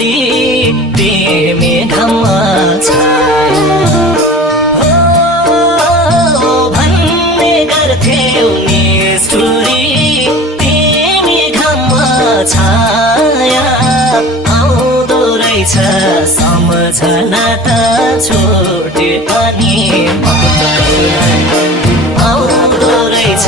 story तिमी घाममा छाया भन्ने गर्थ्यौ नि स्टोरी तिमी घाममा छाया आउँदो रहेछ सम्झना त छोटे पनि आउँदो रहेछ